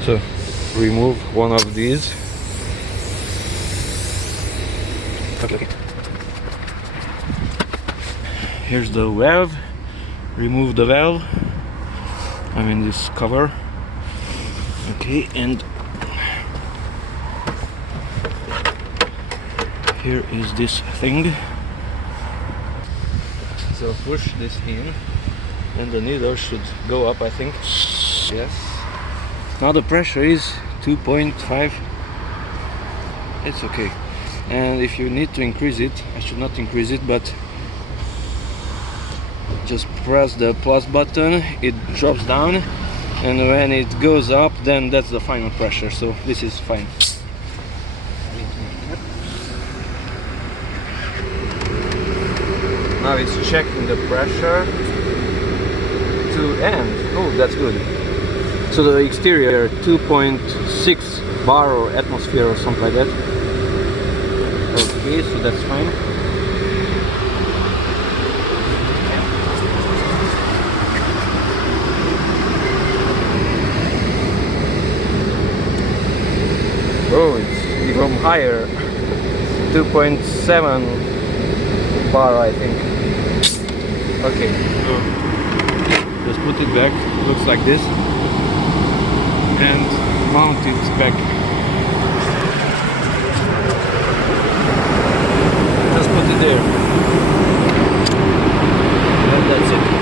So remove one of these. Okay. Here's the valve. Remove the valve. I mean this cover. Okay, and here is this thing. So push this in and the needle should go up, I think. Yes. Now the pressure is 2.5. It's okay. And if you need to increase it, I should not increase it, but just press the plus button, it drops down, and when it goes up, then that's the final pressure. So this is fine. Now it's checking the pressure to end. Oh, that's good. So the exterior 2.6 bar or atmosphere or something like that. Okay, so that's fine. Oh, it's even higher. 2.7 bar, I think. Okay, so just put it back, looks like this, and mount it back. Just put it there. And that's it.